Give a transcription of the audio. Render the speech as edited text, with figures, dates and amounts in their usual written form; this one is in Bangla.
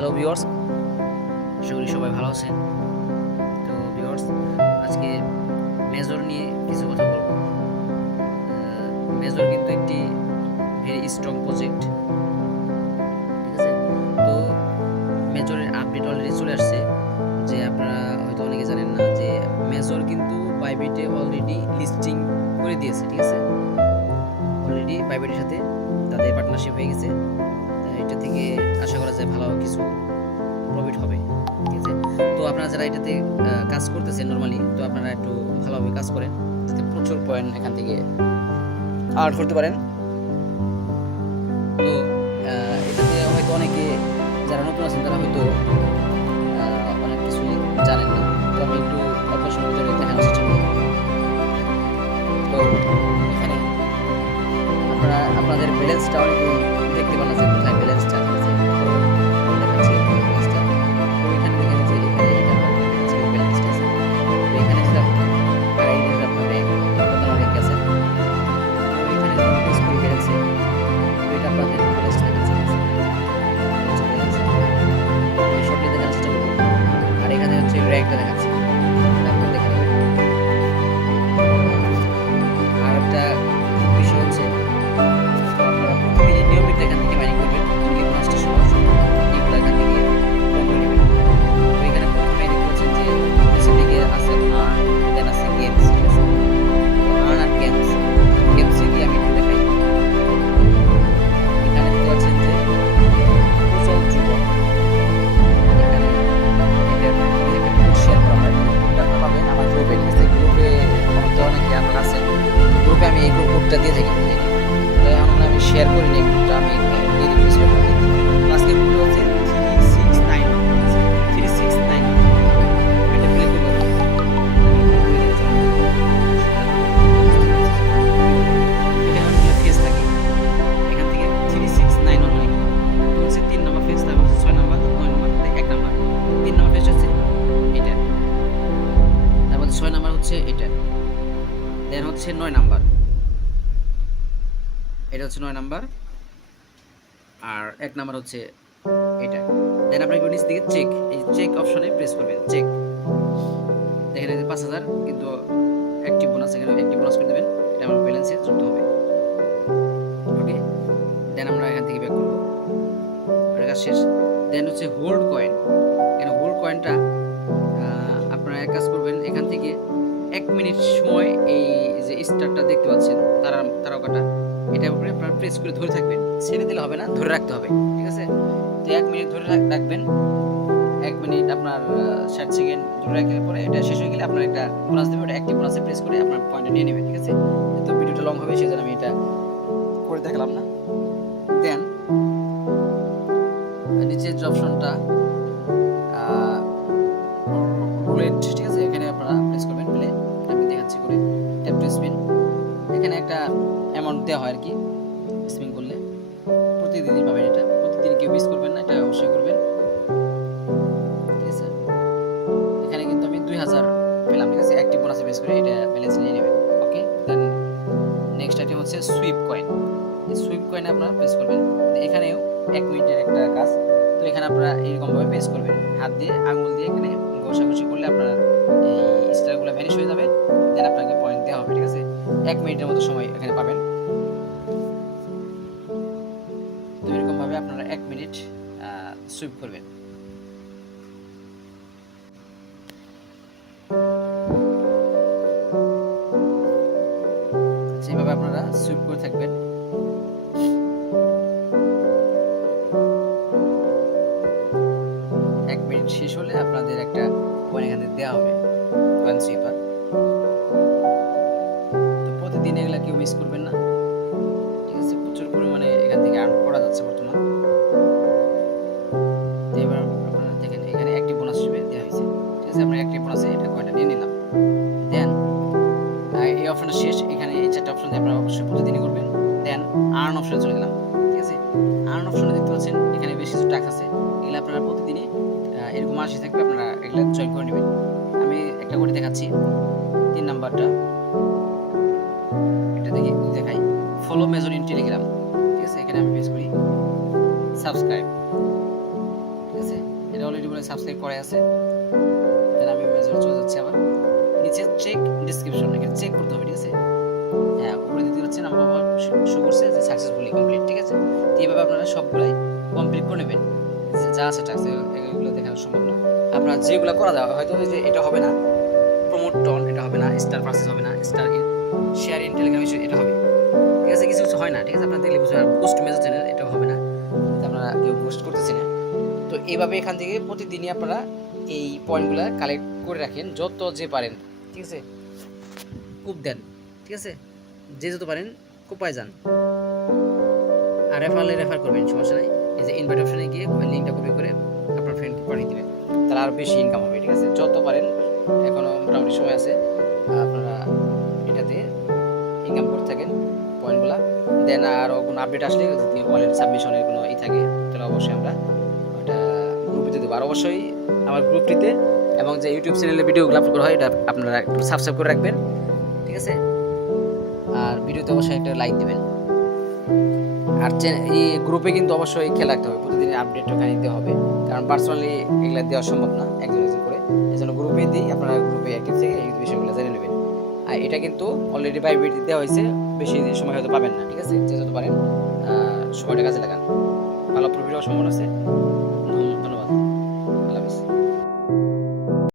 হ্যালো ভিউয়ার্স, আশা করি সবাই ভালো আছেন। তো ভিউয়ার্স, আজকে মেজর নিয়ে কিছু কথা বলবো। মেজর কিন্তু একটি ভেরি স্ট্রং প্রজেক্ট, ঠিক আছে? তো মেজরের আপডেট অলরেডি চলে আসছে, যে আপনারা হয়তো অনেকে জানেন না যে মেজর কিন্তু বাইবিটে অলরেডি লিস্টিং করে দিয়েছে, ঠিক আছে? অলরেডি বাইবিটের সাথে তাদের পার্টনারশিপ হয়ে গেছে। এটা থেকে আশা করা যায় ভালো কিছু প্রফিট হবে, ঠিক আছে? তো আপনারা যারা এটাতে কাজ করতেছেন নর্মালি, তো আপনারা একটু ভালোভাবে কাজ করেন যাতে প্রচুর পয়েন্ট এখান থেকে আর্ন করতে পারেন। তো এটাতে হয়তো অনেকে যারা নতুন আছেন তারা হয়তো অনেক কিছু জানেন না। তো আমি একটু অল্প সময়ের ভিতরে দেখানোর চেষ্টা করব। তো এখানে আপনারা আপনাদের ব্যালেন্সটা অনেকে দেখতে পান না যে কোথায় ব্যালেন্সটা, ঠিক আছে? তো দেখাচ্ছি ব্যালেন্সটা। তো এখানে দেখেন যে এখানে এটা হচ্ছে ব্যালেন্সটা আছে। তো এখানে যেটা আইডি আপনার ব্যাংক কত রেখে আছে, তো এখানে যদি প্রেস করি ব্যালেন্সে, তো এটা আপনাদের ব্যালেন্সটা দেখাচ্ছে, ঠিক আছে? হচ্ছে ব্যালেন্স, আমি শর্টলি দেখানোর চেষ্টা করব। আর এখানে হচ্ছে র্যাঙ্কটা দেখাচ্ছে, এটা আপনারা দেখে নেবেন। আর একটা বিষয় হচ্ছে আপনারা প্রতিদিনই নিয়মিত এখান থেকে মাইনিং করবেন, ডেইলি বোনাসটা সহ এগুলো এখান থেকে গ্রহণ করে নেবেন। তো এখানে প্রথমেই দেখতে পাচ্ছেন যে নিচের দিকে আছে আর্ন, দেন আছে গেমস, ঠিক আছে? তো আর্ন আর গেমস, গেমসে গিয়ে আমি একটু দেখাই। এখানে দেখতে পাচ্ছেন যে উজ্জ্বল যুবক, এখানে এটা একটা কোড শেয়ার করা হয়। কোডটা আপনারা পাবেন আমার গ্রুপে, ঠিক আছে? গ্রুপে হয়তো অনেকে আপনারা আছেন, গ্রুপে আমি এই কোডটা দিয়ে থাকি প্রতিদিন। তো এখন আমি শেয়ার করি না, এই কোডটা আমি দিয়ে দিব ডিসপ্লে করতে। আজকে কোড হচ্ছে 369, 369, এটা প্লে করব না। এটা অনেকগুলো ফেজ থাকে, এখান থেকে 369 নরমালি হচ্ছে 3 নাম্বার ফেজ, তারপর 6 number, 9 number, 1 number. 3 number phase হচ্ছে এটা, তারপর 6 নাম্বার হচ্ছে এটা, দেন হচ্ছে 9 নাম্বার, এটা হচ্ছে 9 নাম্বার, আর 1 নাম্বার হচ্ছে এটা। দেন আপনাকে নিচ থেকে চেক, এই চেক অপশনে প্রেস করবেন। চেক দেখেন এই যে 5000 কিন্তু অ্যাক্টিভ বোনাস, এখানে অ্যাক্টিভ বোনাস করে দেবেন, এটা আমার ব্যালেন্সে যুক্ত হবে। ওকে, দেন আমরা এখান থেকে ব্যাক করব, এটা কাজ শেষ। দেন হচ্ছে হোল্ড কয়েন, এখানে হোল্ড কয়েনটা আপনারা এক কাজ করবেন, এখান থেকে 1 মিনিট সময় এই যে স্টারটা দেখতে পাচ্ছেন তারকাটা, এটার উপরে আপনারা প্রেস করে ধরে থাকবেন, ছেড়ে দিলে হবে না, ধরে রাখতে হবে, ঠিক আছে? তো 1 মিনিট ধরে রাখবেন। 1 মিনিট আপনার 60 সেকেন্ড ধরে রাখার পরে এটা শেষ হয়ে গেলে আপনার একটা বোনাস দেবে, ওটা অ্যাক্টিভ বোনাসে প্রেস করে আপনার পয়েন্টটা নিয়ে নেবেন, ঠিক আছে? তো ভিডিওটা লং হবে সেজন্য আমি এটা করে দেখালাম না। দেন নিচের যে অপশনটা রুলেট, ঠিক আছে? এখানে আপনারা প্রেস করবেন, প্লে, আমি দেখাচ্ছি করে ট্যাপ টু স্পিন। এখানে একটা অ্যামাউন্ট দেওয়া হয় আর কি, স্পিন করলে প্রতিদিনই পাবেন। এটা প্রতিদিন কেউ মিস করবেন না, এটা অবশ্যই করবেন, ঠিক আছে? এখানে কিন্তু আমি 2000 পেলাম, ঠিক আছে? অ্যাক্টিভ বোনাসে প্রেস করে এটা ব্যালেন্স নিয়ে নেবেন। ওকে, দেন নেক্সট আইটেম হচ্ছে সুইপ কয়েন। এই সুইপ কয়েনে আপনারা প্রেস করবেন, এখানেও 1 মিনিটের একটা কাজ। তো এখানে আপনারা এইরকমভাবে প্রেস করবেন, হাত দিয়ে আঙুল দিয়ে এখানে ঘষাঘষি করলে আপনার এই স্টারগুলো ভ্যানিশ হয়ে যাবে, দেন আপনাকে পয়েন্ট দেওয়া হবে, ঠিক আছে? 1 মিনিটের মতো সময় এখানে পাবেন। তো এরকমভাবে আপনারা 1 মিনিট সুইপ করবেন। যেভাবে আপনারা সুইপ করে থাকবেন। এক মিনিট শেষ হলে আপনাদের একটা কয়েন এখানে দেওয়া হবে, কয়েন সুইপার। তো প্রতিদিন এগুলা কেউ মিস করবেন না, ঠিক আছে? প্রচুর পরিমাণে এখান থেকে আর্ন করা যাচ্ছে বর্তমান। তো এবার আপনারা দেখেন এখানে অ্যাক্টিভ বোনাস হিসেবে দেওয়া হয়েছে, ঠিক আছে? আমরা অ্যাক্টিভ বোনাসে এটা কয়েনটা নিয়ে নিলাম। দেন এই অপশনটা শেষ, এখানে এই 4টা অপশন দিয়ে আপনারা অবশ্যই প্রতিদিনই করবেন। দেন আর্ন অপশনে চলে গেলাম, ঠিক আছে? আর্ন অপশনে দেখতে পাচ্ছেন এখানে বেশ কিছু টাকা আছে, এগুলো আপনারা প্রতিদিনই এরকম মাসে থাকবে, আপনারা এগুলো জয়েন করে নেবেন। আমি একটা করে দেখাচ্ছি, 3 নাম্বারটা, এটা দেখি দেখাই, ফলো মেজর ইন টেলিগ্রাম, ঠিক আছে? এখানে আমি প্রেস করি সাবস্ক্রাইব, ঠিক আছে? অলরেডি বলে সাবস্ক্রাইব করে আছে। তাহলে আমি মেসেজ চলে যাচ্ছি আবার নিচে চেক ডিসক্রিপশন, এখানে চেক করতে হবে, ঠিক আছে। হ্যাঁ, উপরে দিতে পারছেন আমার বাবা শো করছে যে সাকসেসফুলি কমপ্লিট, ঠিক আছে। তো এইভাবে আপনারা সবগুলাই কমপ্লিট করে নেবেন। যা আছে টাস্ক এগুলো দেখানো সম্ভব না। আপনার যেগুলো করা যাবে হয়তো যে এটা হবে না, প্রমোট টন এটা হবে না, স্টার পার্সেস হবে না, স্টার শেয়ার ইন টেলিগ্রাম এটা হবে, ঠিক আছে। কিছু কিছু হয় না, ঠিক আছে। আপনার দেখলে বুঝতে পারবেন পোস্ট মেসেজ চ্যানেল এটা হবে না, আপনারা কেউ পোস্ট করতেছি না। তো এইভাবে এখান থেকে প্রতিদিনই আপনারা এই পয়েন্টগুলো কালেক্ট করে রাখেন যত যে পারেন, ঠিক আছে। কূপ দেন, ঠিক আছে, যে যত পারেন কোপায় যান। আর রেফার করবেন, সমস্যা নাই। এই যে ইনভাইট অপশনে গিয়ে লিঙ্কটা কপি করে আপনার ফ্রেন্ডকে পাঠিয়ে দেবেন, তাহলে আরও বেশি ইনকাম হবে, ঠিক আছে। যত পারেন এখনও মোটামুটি সময় আছে, আপনারা এটাতে ইনকাম করতে থাকেন পয়েন্টগুলো। দেন আরও কোনো আপডেট আসলে যদি ওয়ালেট সাবমিশনের কোনো থাকে তাহলে অবশ্যই আমরা ওটা গ্রুপে দেবো। আর অবশ্যই আমার গ্রুপটিতে এবং যে ইউটিউব চ্যানেলে ভিডিওগুলো আপলোড করা হয় এটা আপনারা একটু সাবস্ক্রাইব করে রাখবেন, ঠিক আছে। আর ভিডিওতে অবশ্যই একটা লাইক দেবেন। আর এই গ্রুপে কিন্তু অবশ্যই খেয়াল রাখতে হবে, প্রতিদিন আপডেট ওখানে দিতে হবে, কারণ পার্সোনালি এগুলো দেওয়া সম্ভব না একজন একজন করে। এই জন্য গ্রুপে দিই, আপনারা গ্রুপে অ্যাক্টিভ থেকে এই বিষয়গুলো জেনে নেবেন। আর এটা কিন্তু অলরেডি প্রাইভেট দেওয়া হয়েছে, বেশি সময় হয়তো পাবেন না, ঠিক আছে। যে যত পারেন সময়টা কাজে লাগান, ভালো প্রফিট হওয়ার সম্ভাবনা আছে। ধন্যবাদ, আল্লাহ হাফিজ।